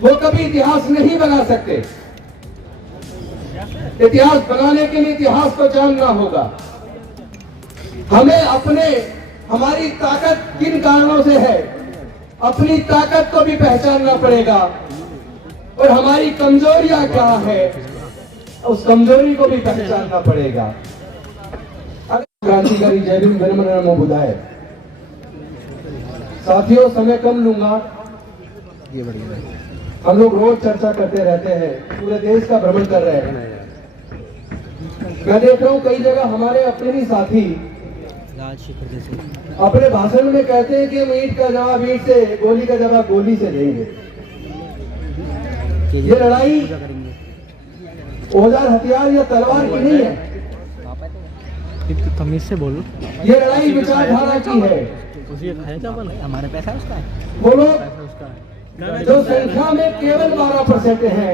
वो कभी इतिहास नहीं बना सकते। इतिहास बनाने के लिए इतिहास को जानना होगा। हमें हमारी ताकत किन कारणों से है, अपनी ताकत को भी पहचानना पड़ेगा और हमारी कमजोरियां क्या है, उस कमजोरी को भी पहचानना पड़ेगा। क्रांतिकारी जय भीम नमो बुधाय। साथियों, समय कम लूंगा। ये बढ़िया है। हम लोग रोज चर्चा करते रहते हैं, पूरे देश का भ्रमण कर रहे हैं। मैं देख रहा हूँ कई जगह हमारे अपने ही साथी अपने भाषण में कहते हैं कि हम ईंट का जवाब ईंट से, गोली का जवाब गोली से देंगे। ये लड़ाई औजार हथियार या तलवार की नहीं है, तमीज से बोलो। ये लड़ाई विचारधारा की है। हमारे पैसा उसका है, वो लोग जो संख्या में केवल 12% है,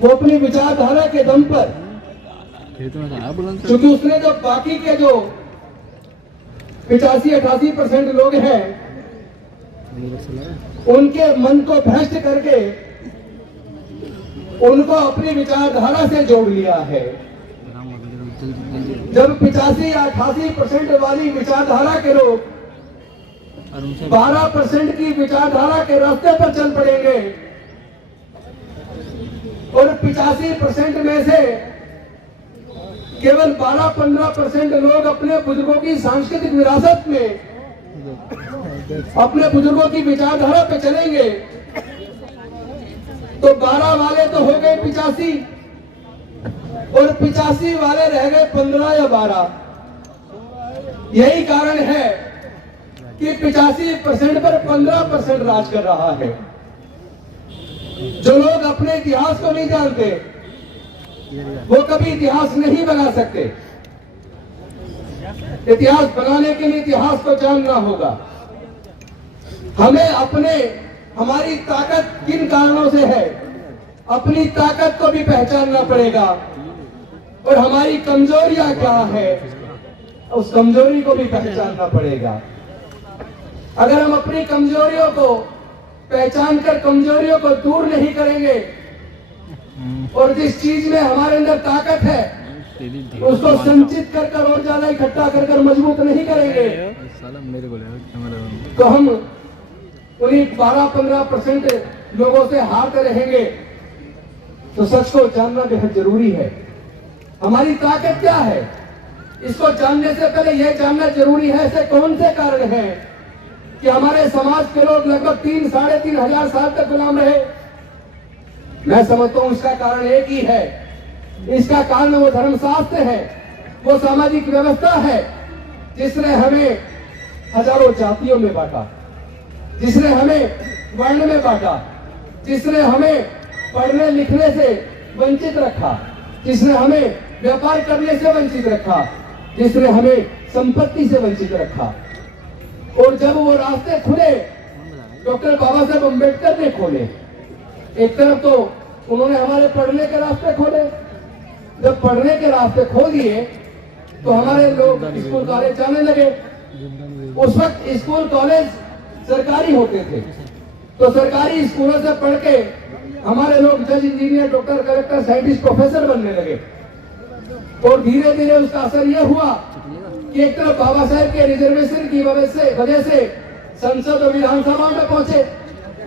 वो अपनी विचारधारा के दम पर, क्योंकि उसने जो बाकी के जो 85-88% लोग हैं उनके मन को भ्रष्ट करके उनको अपनी विचारधारा से जोड़ लिया है। जब 85 या 88% वाली विचारधारा के लोग 12% की विचारधारा के रास्ते पर चल पड़ेंगे और 85% में से केवल 12-15% लोग अपने बुजुर्गों की सांस्कृतिक विरासत में, अपने बुजुर्गों की विचारधारा पे चलेंगे, तो 12 वाले तो हो गए 85 और 85 वाले रह गए 15 या 12। यही कारण है कि 85% पर 15% राज कर रहा है। जो लोग अपने इतिहास को नहीं जानते वो कभी इतिहास नहीं बना सकते। इतिहास बनाने के लिए इतिहास को जानना होगा। हमारी ताकत किन कारणों से है, अपनी ताकत को भी पहचानना पड़ेगा और हमारी कमजोरियां क्या है, उस कमजोरी को भी पहचानना पड़ेगा। अगर हम अपनी कमजोरियों को पहचान कर कमजोरियों को दूर नहीं करेंगे और जिस चीज में हमारे अंदर ताकत है उसको संचित कर और ज्यादा इकट्ठा कर मजबूत नहीं करेंगे, तो हम उन्हीं 12-15% लोगों से हारते रहेंगे। तो सच को जानना बेहद जरूरी है। हमारी ताकत क्या है, इसको जानने से पहले यह जानना जरूरी है ऐसे कौन से कारण हैं कि हमारे समाज के लोग लगभग 3-3.5 हजार साल तक गुलाम रहे। मैं समझता हूं इसका कारण एक ही है। इसका कारण वो धर्मशास्त्र है, वो सामाजिक व्यवस्था है जिसने हमें हजारों जातियों में बांटा, जिसने हमें वर्ण में बांटा, जिसने हमें पढ़ने लिखने से वंचित रखा, जिसने हमें व्यापार करने से वंचित रखा, जिसने हमें संपत्ति से वंचित रखा। और जब वो रास्ते खुले, डॉक्टर बाबा साहेब अम्बेडकर ने खोले। एक तरफ तो उन्होंने हमारे पढ़ने के रास्ते खोले, जब पढ़ने के रास्ते खोल दिए तो हमारे लोग स्कूल कॉलेज जाने लगे। उस वक्त स्कूल कॉलेज सरकारी होते थे, तो सरकारी स्कूलों से पढ़ के हमारे लोग जज, engineer, doctor, collector, scientist, professor बनने लगे। और धीरे धीरे उसका असर यह हुआ कि एक तरफ बाबा साहेब के रिजर्वेशन की वजह से संसद और विधानसभा में पहुंचे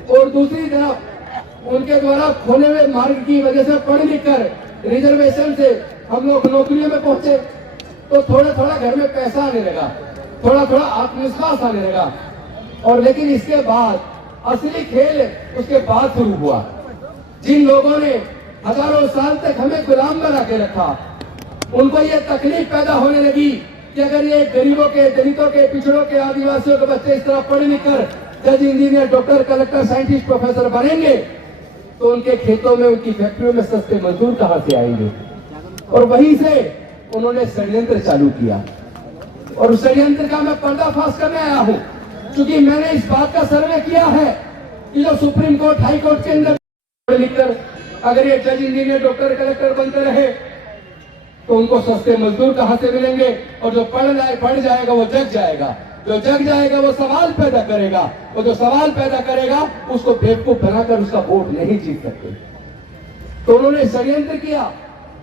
और दूसरी तरफ उनके द्वारा खोले हुए मार्ग की वजह से पढ़ लिख कर रिजर्वेशन से हम लोग नौकरियों में पहुंचे। तो थोड़ा थोड़ा घर में पैसा आने लगा, थोड़ा थोड़ा आत्मविश्वास आने लगा। और लेकिन इसके बाद असली खेल उसके बाद शुरू हुआ। जिन लोगों ने हजारों साल तक हमें गुलाम बना के रखा, उनको ये तकलीफ पैदा होने लगी कि अगर ये गरीबों के, दलितों के, पिछड़ों के, आदिवासियों के बच्चे इस तरह पढ़ लिख कर जज, engineer, doctor, collector, scientist, professor बनेंगे तो उनके खेतों में, उनकी फैक्ट्रियों में सस्ते मजदूर कहां से आएंगे। और वहीं से उन्होंने षड्यंत्र चालू किया और उस षड्यंत्र का मैं पर्दाफाश करने आया हूं, क्योंकि मैंने इस बात का सर्वे किया है कि जो सुप्रीम कोर्ट, हाई कोर्ट के अंदर पढ़ लिख कर अगर ये जज, इंजीनियर, डॉक्टर, कलेक्टर बनते रहे तो उनको सस्ते मजदूर कहां से मिलेंगे, और जो पढ़ जाएगा वो जग जाएगा। जो जग जाएगा वो सवाल पैदा करेगा, और जो सवाल पैदा करेगा उसको बेवकूफ बनाकर उसका वोट नहीं जीत सकते। तो उन्होंने षड्यंत्र किया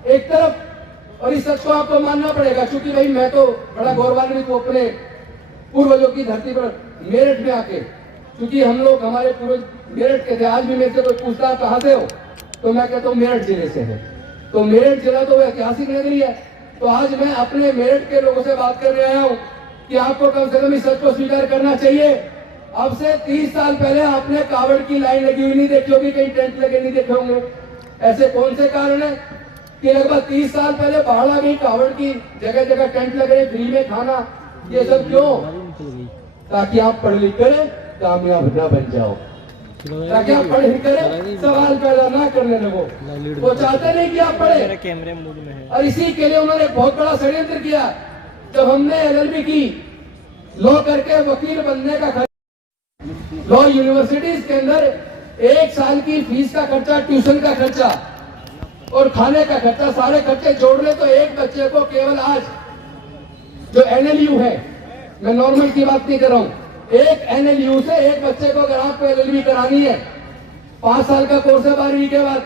एक तरफ, और इस सच को आपको मानना पड़ेगा, क्योंकि भाई मैं तो बड़ा गौरवान्वित हूं अपने पूर्वजों की धरती पर मेरठ में आके, क्योंकि हम लोग हमारे पूर्वज मेरठ के थे। आज भी मेरे से कोई पूछता है कहां से हो, तो मैं कहता हूं मेरठ जिले से है। तो मेरठ जिला तो ऐतिहासिक नगरी है। तो आज मैं अपने मेरठ के लोगों से बात करने आया हूं कि आपको कम से कम इस सच को स्वीकार करना चाहिए। अब से 30 साल पहले आपने कावड़ की लाइन लगी हुई नहीं देखी होगी, कहीं टेंट लगे नहीं देखे होंगे। ऐसे कौन से कारण है कि लगभग 30 साल पहले बाढ़ आ गई, कावड़ की जगह जगह टेंट लगे, फ्री में खाना, ये सब क्यों? ताकि आप पढ़ लिख कर कामयाब न बन जाओ, ताकि आप पढ़ लिख कर सवाल पैदा ना करने लगो। वो चाहते नहीं कि आप पढ़े, कैमरे मूड में है। और इसी के लिए उन्होंने बहुत बड़ा षड्यंत्र किया। जब हमने LLB की, लॉ करके वकील बनने का खर्चा, लॉ यूनिवर्सिटीज के अंदर 1 साल की फीस का खर्चा, ट्यूशन का खर्चा और खाने का खर्चा, सारे खर्चे जोड़ ले तो एक बच्चे को केवल आज जो NLU है, मैं नॉर्मल की बात नहीं कर रहा हूं, एक NLU से एक बच्चे को अगर आपको LLB करानी है, 5 साल का कोर्स है 12वीं के बाद,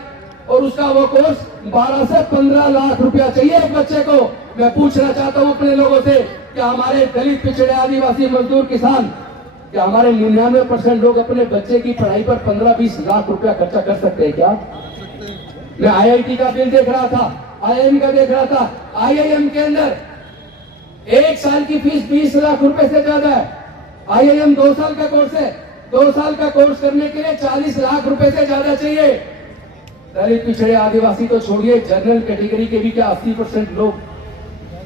और उसका वो कोर्स 12 से 15 लाख रुपया चाहिए एक बच्चे को। मैं पूछना चाहता हूं अपने लोगों से, क्या हमारे दलित, पिछड़े, आदिवासी, मजदूर, किसान, क्या हमारे 99% लोग अपने बच्चे की पढ़ाई पर 15-20 लाख रुपया खर्चा कर सकते हैं क्या? मैं IIT का बिल देख रहा था, IIM का देख रहा था। IIM के अंदर 1 साल की फीस 20 लाख रुपए से ज्यादा है। IIM 2 साल का कोर्स है, 2 साल का कोर्स करने के लिए 40 लाख रुपए से ज्यादा चाहिए। दलित, पिछड़े, आदिवासी तो छोड़िए, जनरल कैटेगरी के भी क्या 80% लोग,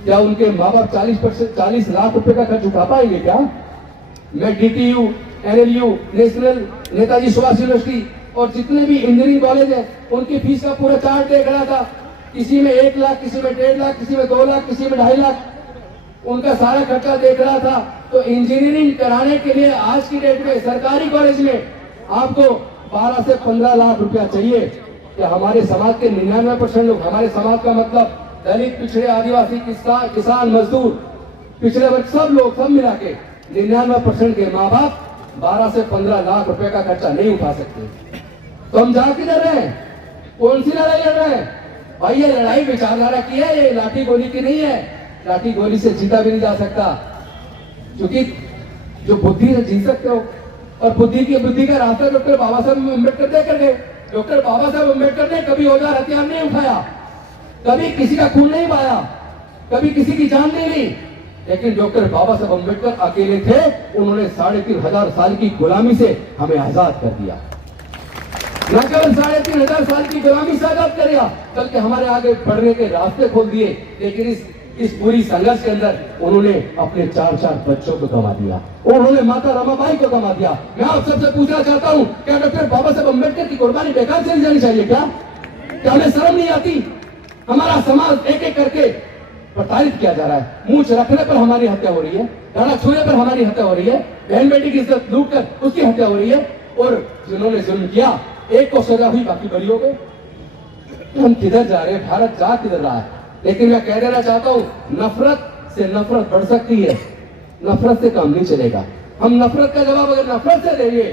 क्या उनके माँ बाप 40 लाख रुपए का खर्च उठा पाएंगे क्या? मैं DTU, NLU, national Netaji Subhash university और जितने भी इंजीनियरिंग कॉलेज है उनकी फीस का पूरा चार्ट देख रहा था। किसी में 1 लाख, किसी में 1.5 लाख, किसी में 2 लाख, किसी में 2.5 लाख, उनका सारा खर्चा देख रहा था। तो इंजीनियरिंग कराने के लिए आज की डेट में सरकारी कॉलेज में आपको 12 से 15 लाख रुपया चाहिए। कि हमारे समाज के 99% लोग, हमारे समाज का मतलब दलित, पिछड़े, आदिवासी, किसान, मजदूर, पिछड़े वर्ग, सब लोग, सब मिला के 99% के माँ बाप 12 से 15 लाख रुपए का खर्चा नहीं उठा सकते। तो हम जा किधर रहे हैं? कौन सी लड़ाई लड़ रहे हैं? भाई ये लड़ाई विचारधारा की है, ये लाठी गोली की नहीं है। लाठी गोली से जीता भी नहीं जा सकता, क्योंकि जो बुद्धि से जीत सकते हो, और बुद्धि का रास्ता डॉक्टर बाबा साहब अम्बेडकर तय कर गए। डॉक्टर बाबा साहब अम्बेडकर ने कभी औजार हथियार नहीं उठाया, कभी किसी का खून नहीं बहाया, कभी किसी की जान नहीं ली, लेकिन डॉक्टर बाबा साहब अम्बेडकर अकेले थे। उन्होंने 3500 साल की गुलामी से हमें आजाद कर दिया। न केवल 3500 साल की गुलामी से आजाद कर दिया, बल्कि हमारे आगे बढ़ने के रास्ते खोल दिए। लेकिन इस पूरी संघर्ष के अंदर उन्होंने अपने 4 बच्चों को गंवा दिया, उन्होंने माता रमाबाई को गंवा दिया। मैं आप सबसे पूछना चाहता हूं, क्या डॉक्टर बाबा साहब अम्बेडकर की कुर्बानी बेकार चली जानी चाहिए क्या? क्या हमें शर्म नहीं आती? हमारा समाज एक एक करके प्रताड़ित किया जा रहा है। मूंछ रखने पर हमारी हत्या हो रही है, गाना छूने पर हमारी हत्या हो रही है, बहन बेटी की इज्जत लूट कर उसकी हत्या हो रही है, और जिन्होंने जुल्म किया एक को सजा हुई, बाकी बरी हो गए। हम किधर जा रहे हैं? भारत जा किधर रहा है? लेकिन मैं कह देना चाहता हूं, नफरत से नफरत बढ़ सकती है, नफरत से काम नहीं चलेगा। हम नफरत का जवाब अगर नफरत से देंगे,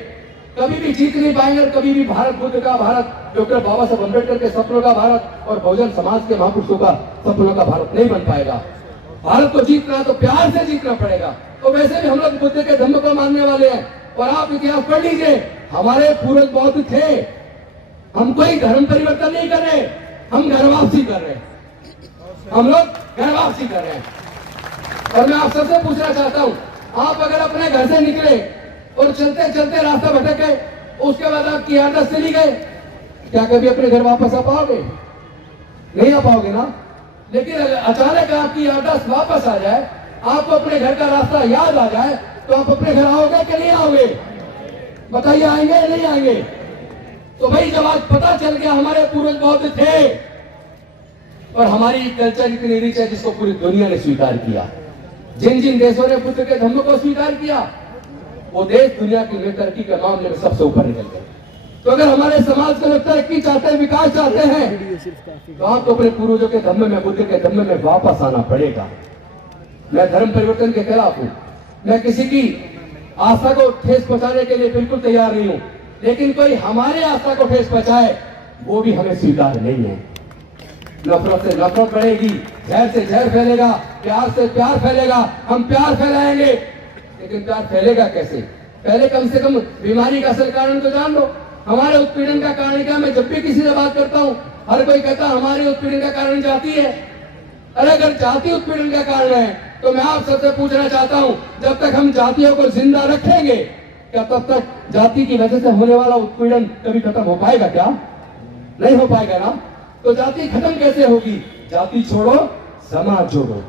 कभी भी जीत नहीं पाएंगे, और कभी भी भारत बुद्ध का भारत, डॉक्टर बाबा साहब अम्बेडकर के सपनों का भारत और बहुजन समाज के महापुरुषों का सपनों का भारत नहीं बन पाएगा। भारत को जीतना है तो प्यार से जीतना पड़ेगा। तो वैसे भी हम लोग बुद्ध के धम्म को मानने वाले हैं, और आप इतिहास पढ़ लीजिए, हमारे पूर्वज बौद्ध थे। हम कोई धर्म परिवर्तन नहीं कर रहे, हम घर वापसी कर रहे हैं, हम लोग घर वापसी कर रहे हैं। और मैं आप सबसे पूछना चाहता हूं, आप अगर अपने घर से निकले और चलते चलते रास्ता भटक गए, उसके बाद आपकी याददाश्त चली गए, क्या कभी अपने घर वापस आ पाओगे? नहीं आ पाओगे ना। लेकिन अचानक आपकी याददाश्त वापस आ जाए, आपको अपने घर का रास्ता याद आ जाए, तो आप अपने घर आओगे कि नहीं आओगे? बताइए, आएंगे या नहीं आएंगे? तो भाई जब आज पता चल गया हमारे पूर्वज बौद्ध थे, और हमारी कल्चर इतनी रिच है जिसको पूरी दुनिया ने स्वीकार किया, जिन जिन देशों ने बुद्ध के धम्म को स्वीकार किया, वो देश दुनिया की तरक्की के मामले में सबसे ऊपर निकल गए। तो अगर हमारे समाज को तरक्की चाहते हैं, विकास चाहते हैं, तो आपको अपने पूर्वजों के धम्म में, बुद्ध के धम्म में वापस आना पड़ेगा। मैं धर्म परिवर्तन के खिलाफ हूं, मैं किसी की आस्था को ठेस पहुंचाने के लिए बिल्कुल तैयार नहीं हूं, लेकिन कोई हमारे आस्था को ठेस पहुंचाए वो भी हमें स्वीकार नहीं है। नफरत से नफरत बढ़ेगी, जहर से जहर फैलेगा, प्यार से प्यार फैलेगा। हम प्यार फैलाएंगे, लेकिन प्यार फैलेगा कैसे? पहले कम से कम बीमारी का असल कारण तो जान लो। हमारे उत्पीड़न का कारण क्या? मैं जब भी किसी से बात करता हूं, हर कोई कहता हमारे उत्पीड़न का कारण जाति है। अरे अगर जाति उत्पीड़न का कारण है तो मैं आप सबसे पूछना चाहता हूं, जब तक हम जातियों को जिंदा रखेंगे, क्या तब तक जाति की वजह से होने वाला उत्पीड़न कभी खत्म हो पाएगा? क्या नहीं हो पाएगा ना? तो जाति खत्म कैसे होगी? जाति छोड़ो, समाज जोड़ो।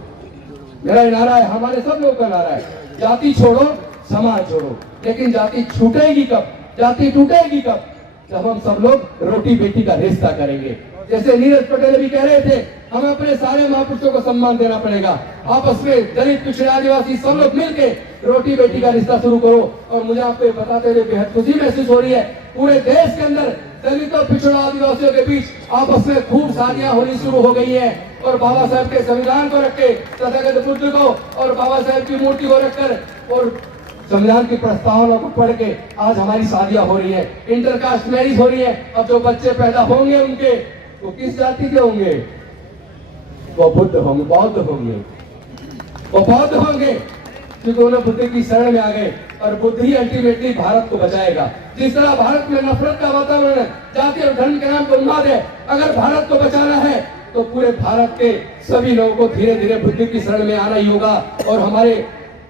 मेरा नारा है, हमारे सब लोग का नारा है, जाति छोड़ो, समाज जोड़ो। लेकिन जाति छूटेगी कब, जाति टूटेगी कब? जब हम सब लोग रोटी बेटी का रिश्ता करेंगे। जैसे नीरज पटेल भी कह रहे थे, हमें अपने सारे महापुरुषों को सम्मान देना पड़ेगा। आपस में दलित, पिछड़े, आदिवासी सब लोग मिलके रोटी बेटी का रिश्ता शुरू करो। और मुझे आपको ये बताते हुए बेहद खुशी महसूस हो रही है, पूरे देश के अंदर दलितों, पिछड़ों, आदिवासियों के बीच आपस में खूब शादियां होनी शुरू हो गई है। और बाबा साहब के संविधान को रख के, तथागत बुद्ध को और बाबा साहब की मूर्ति को रखकर और संविधान की प्रस्तावना को पढ़ के आज हमारी शादियां हो रही है, इंटरकास्ट मैरिज हो रही है। अब जो बच्चे पैदा होंगे उनके, वो किस जाति के होंगे? वो बुद्ध होंगे, बौद्ध होंगे। वो बौद्ध होंगे क्योंकि उन्हें बुद्ध की शरण में आ गए। और बुद्ध ही अल्टीमेटली भारत को बचाएगा। जिस तरह भारत में नफरत का वातावरण है, जाति और धर्म के नाम पर उन्माद है, अगर भारत को बचाना है तो पूरे भारत के सभी लोगों को धीरे धीरे बुद्ध की शरण में आना ही होगा। और हमारे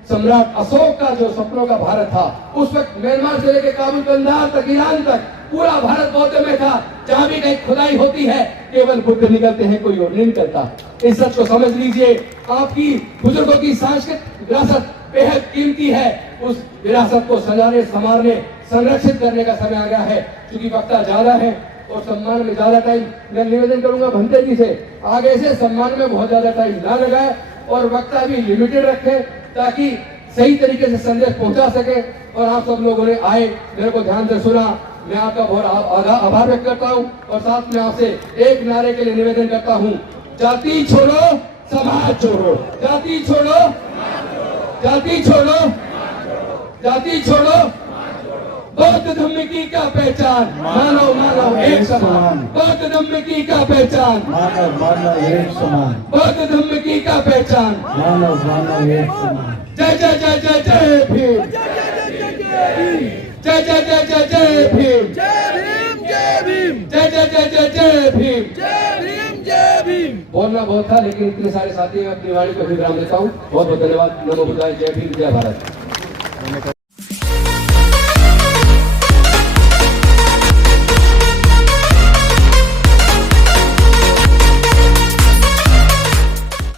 सम्राट अशोक का जो सपनों का भारत था, उस वक्त म्यांमार से लेकर काबुल, कंधार तक, ईरान तक पूरा भारत बौद्ध में था। जहां भी कहीं खुदाई होती है केवल बुद्ध निकलते हैं, कोई और नहीं निकलता। इस सच को समझ लीजिए। आपकी बुजुर्गों की सांस्कृतिक विरासत बेहद कीमती है। उस विरासत को सजाने, संवारने, संरक्षित करने का समय आ गया है। क्योंकि वक्ता ज्यादा है और सम्मान में ज्यादा टाइम, मैं निवेदन करूंगा भंते जी से आगे से सम्मान में बहुत ज्यादा टाइम ना लगाए और वक्ता भी लिमिटेड रखे, ताकि सही तरीके से संदेश पहुंचा सके। और आप सब लोगों ने आए, मेरे को ध्यान से सुना, मैं आपका बहुत आभार व्यक्त करता हूं। और साथ में आपसे एक नारे के लिए निवेदन करता हूं, जाति छोड़ो, समाज जोड़ो। जाति छोड़ो, जाति छोड़ो, जाति छोड़ो। बौद्ध धम्म की क्या पहचान? मानव मानव एक समान। बौद्ध धम्म की क्या पहचान? मानव मानव एक समान। बौद्ध धम्म की क्या पहचान? मानव मानव एक समान। जय जय जय जय जय भीम। जय जय जय जय जय भीम। जय भीम, जय भीम, जय जय जय जय जय भीम। जय भीम, जय भीम। बोलना बहुत था, लेकिन इतने सारे साथी मैं अपनी वाणी को विराम देता हूँ। बहुत बहुत धन्यवाद। नमो बुद्धाय। जय भीम, जय भारत।